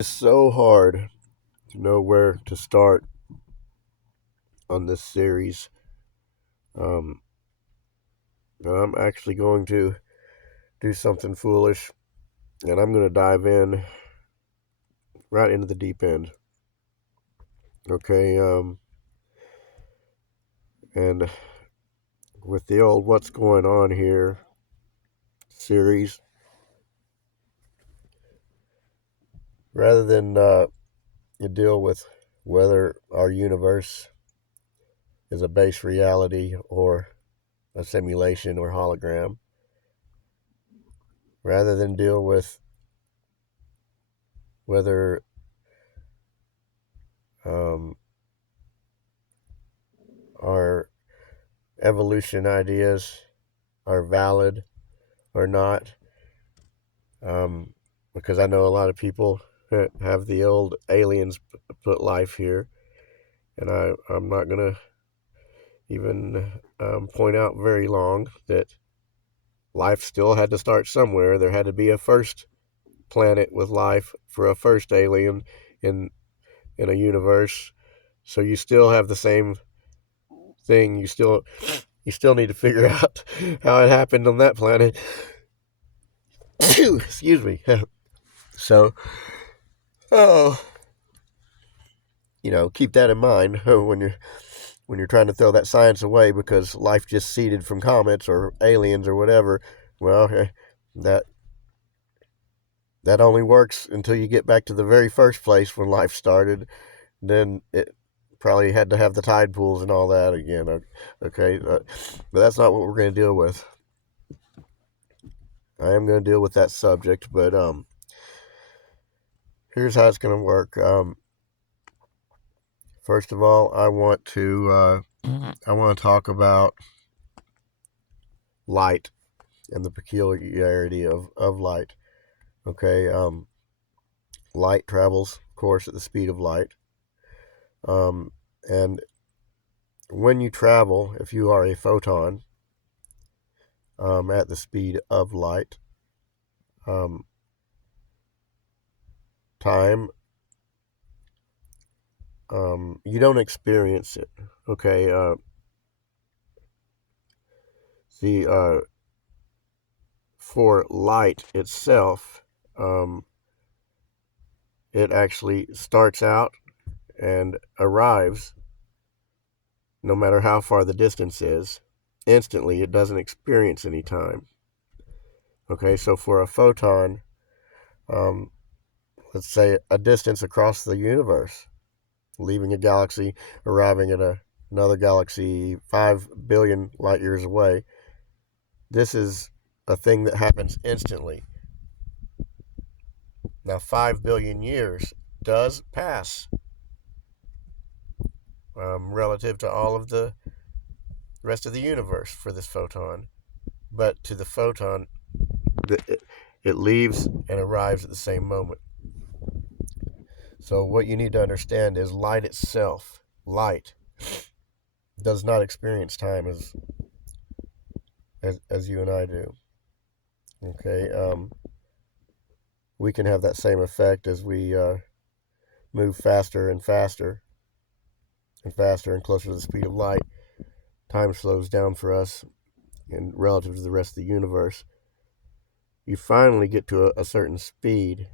It's so hard to know where to start on this series. Um, but I'm actually going to do something foolish, and I'm going to dive in right into the deep end. Okay, and with the old "What's Going On Here" series, rather than you deal with whether our universe is a base reality or a simulation or hologram, rather than deal with whether um, our evolution ideas are valid or not. Um, because I know a lot of people have the old aliens put life here, and I'm not going to even point out very long that life still had to start somewhere. There had to be a first planet with life for a first alien in in a universe. So you still have the same thing. You still need to figure out how it happened on that planet. Excuse me. So, oh, keep that in mind when you're trying to throw that science away because life just seeded from comets or aliens or whatever. Well, that that only works until you get back to the very first place when life started. Then it probably had to have the tide pools and all that again. Okay, but that's not what we're going to deal with. I am going to deal with that subject, but here's how it's going to work. First of all, I want to talk about light and the peculiarity of light. Okay, light travels, of course, at the speed of light. And when you travel, if you are a photon at the speed of light, um, time, you don't experience it. Okay, the for light itself, it actually starts out and arrives, no matter how far the distance is, instantly. It doesn't experience any time. Okay, so for a photon, um, let's say a distance across the universe, leaving a galaxy, arriving at another galaxy 5 billion light years away, this is a thing that happens instantly. Now, 5 billion years does pass relative to all of the rest of the universe for this photon. But to the photon, it leaves and arrives at the same moment. So what you need to understand is light itself, light, does not experience time as you and I do. Okay, we can have that same effect as we move faster and faster and faster and closer to the speed of light. Time slows down for us, and relative to the rest of the universe, you finally get to a certain speed,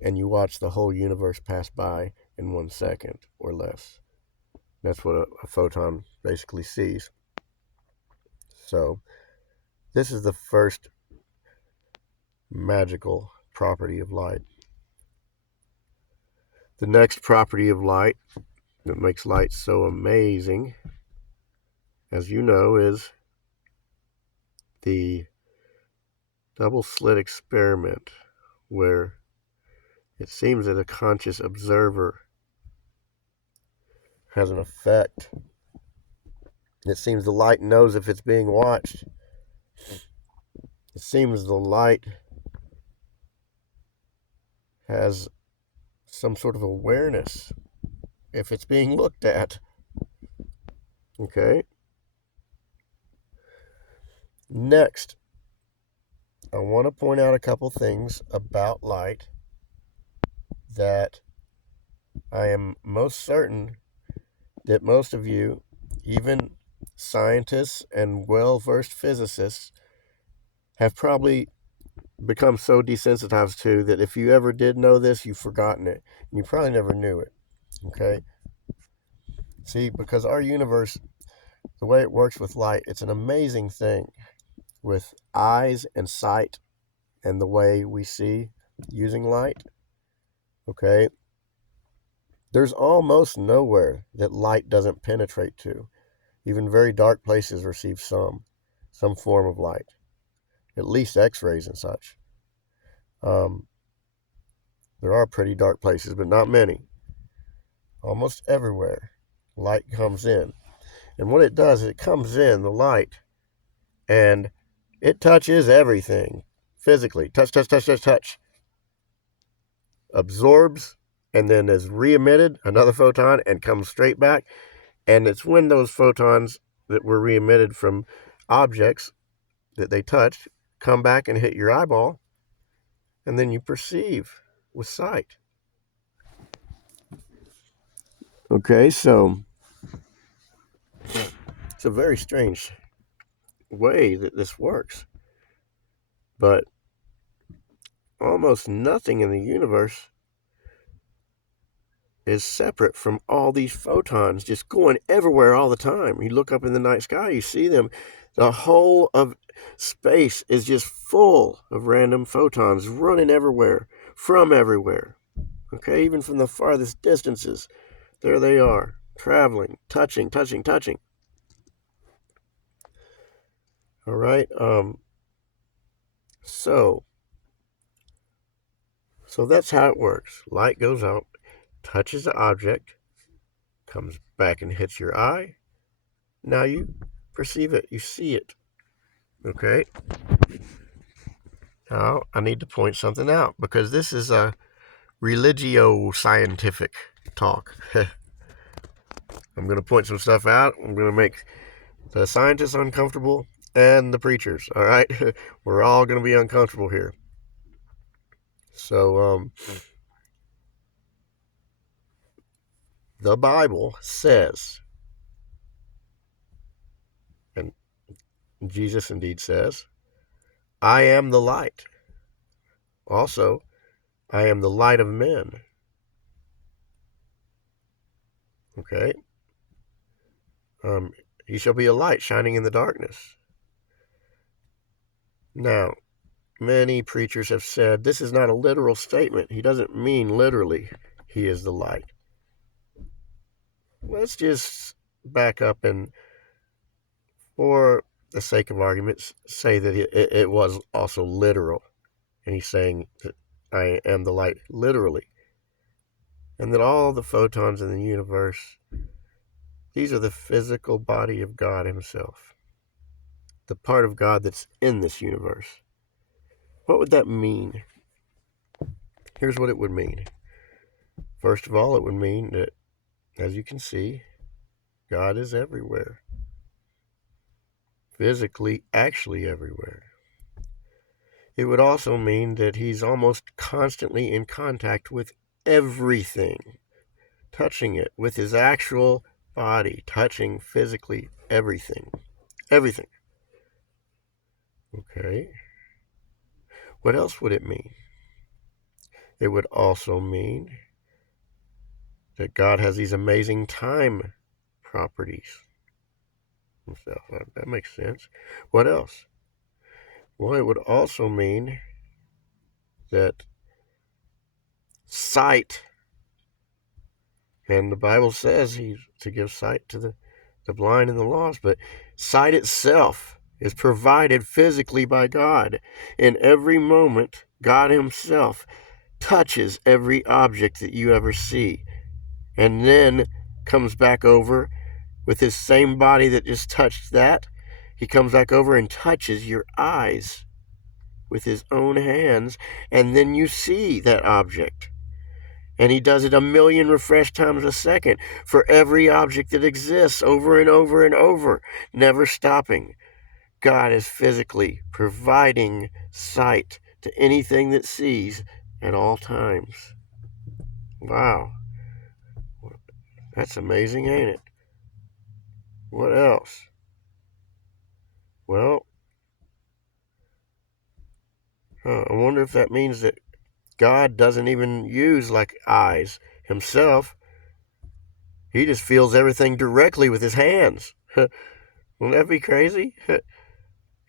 and you watch the whole universe pass by in 1 second or less. That's what a photon basically sees. So this is the first magical property of light. The next property of light that makes light so amazing, as you know, is the double slit experiment, where it seems that a conscious observer has an effect. It seems the light knows if it's being watched. It seems the light has some sort of awareness if it's being looked at. Okay? Next, I want to point out a couple things about light that I am most certain that most of you, even scientists and well-versed physicists, have probably become so desensitized to that if you ever did know this, you've forgotten it. And you probably never knew it. Okay? See, because our universe, the way it works with light, it's an amazing thing with eyes and sight and the way we see using light. Okay? There's almost nowhere that light doesn't penetrate to. Even very dark places receive some form of light, at least X-rays and such. There are pretty dark places, but not many. Almost everywhere, light comes in. And what it does is it comes in, the light, and it touches everything physically. Touch, touch, touch, touch, touch. Absorbs, and then is re-emitted, another photon, and comes straight back. And it's when those photons that were re-emitted from objects that they touched come back and hit your eyeball, and then you perceive with sight. Okay, so it's a very strange way that this works. But almost nothing in the universe is separate from all these photons just going everywhere all the time. You look up in the night sky, you see them. The whole of space is just full of random photons running everywhere, from everywhere. Okay, even from the farthest distances. There they are, traveling, touching, touching, touching. All right, so that's how it works. Light goes out, touches the object, comes back and hits your eye. Now you perceive it, you see it. Okay? Now I need to point something out because this is a religio-scientific talk. I'm going to point some stuff out. I'm going to make the scientists uncomfortable and the preachers. All right? We're all going to be uncomfortable here. So, the Bible says, and Jesus indeed says, I am the light. Also, I am the light of men. Okay? He shall be a light shining in the darkness. Now, many preachers have said this is not a literal statement. He doesn't mean literally he is the light. Let's just back up and, for the sake of arguments, say that it was also literal. And he's saying that I am the light literally. And that all the photons in the universe, these are the physical body of God himself. The part of God that's in this universe. What would that mean? Here's what it would mean. First of all, it would mean that, as you can see, God is everywhere. Physically, actually everywhere. It would also mean that he's almost constantly in contact with everything, touching it with his actual body, touching physically everything. Everything. Okay. What else would it mean? It would also mean that God has these amazing time properties himself. That makes sense. What else? Well, it would also mean that sight, and the Bible says he's to give sight to the blind and the lost, but sight itself is provided physically by God. In every moment, God himself touches every object that you ever see, and then comes back over with his same body that just touched that. He comes back over and touches your eyes with his own hands, and then you see that object. And he does it 1,000,000 refresh times a second for every object that exists, over and over and over, never stopping. God is physically providing sight to anything that sees at all times. Wow. That's amazing, ain't it? What else? Well, I wonder if that means that God doesn't even use like eyes himself. He just feels everything directly with his hands. Wouldn't that be crazy?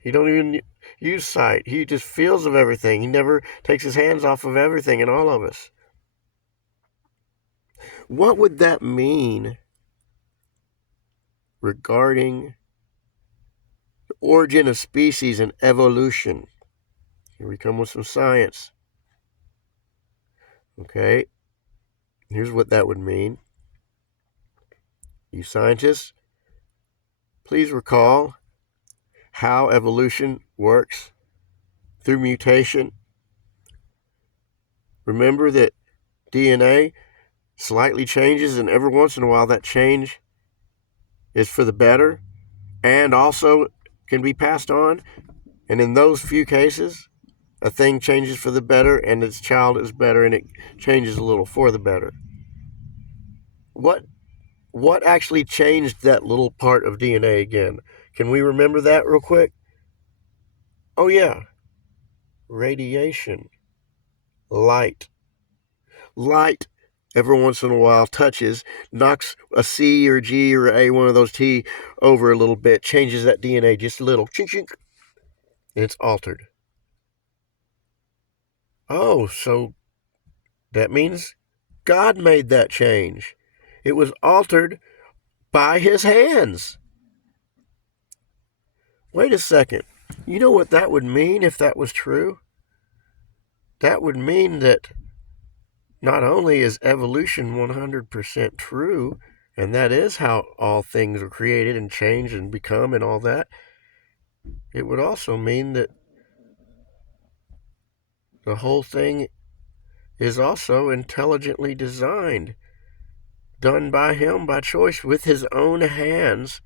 He don't even use sight. He just feels of everything. He never takes his hands off of everything and all of us. What would that mean regarding the origin of species and evolution? Here we come with some science. Okay, here's what that would mean. You scientists, please recall how evolution works through mutation. Remember that DNA slightly changes, and every once in a while that change is for the better and also can be passed on. And in those few cases, a thing changes for the better and its child is better and it changes a little for the better. What actually changed that little part of DNA again? Can we remember that real quick? Oh yeah, radiation. Light. Light every once in a while touches, knocks a C or G or A, one of those T, over a little bit, changes that DNA just a little, chink chink, and it's altered. Oh, so that means God made that change. It was altered by his hands. Wait a second. You know what that would mean if that was true? That would mean that not only is evolution 100% true, and that is how all things are created and change and become and all that, it would also mean that the whole thing is also intelligently designed, done by him by choice with his own hands.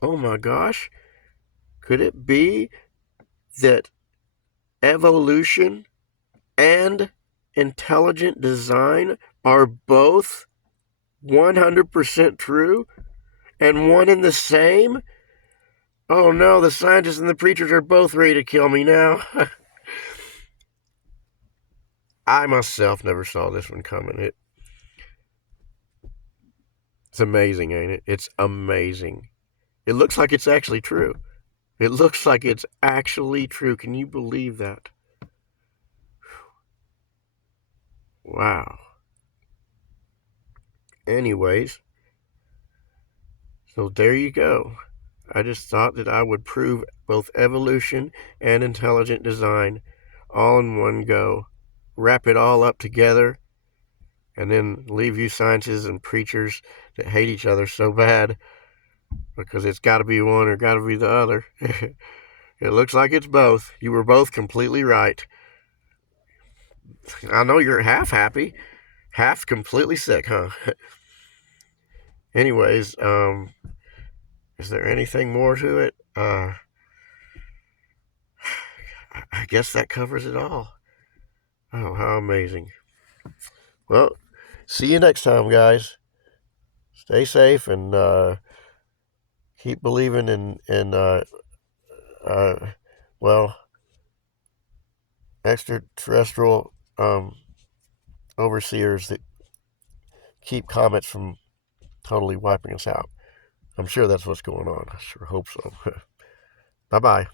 Oh my gosh, could it be that evolution and intelligent design are both 100% true and one and the same? Oh no, the scientists and the preachers are both ready to kill me now. I myself never saw this one coming. It's amazing, ain't it? It's amazing. It looks like it's actually true. It looks like it's actually true. Can you believe that? Wow. Anyways, so there you go. I just thought that I would prove both evolution and intelligent design all in one go. Wrap it all up together, and then leave you scientists and preachers that hate each other so bad because it's got to be one or got to be the other. It looks like it's both. You were both completely right. I know you're half happy, half completely sick, huh? Anyways, is there anything more to it? I guess that covers it all. Oh, how amazing. Well, see you next time, guys. Stay safe and keep believing in well, extraterrestrial overseers that keep comets from totally wiping us out. I'm sure that's what's going on. I sure hope so. Bye bye.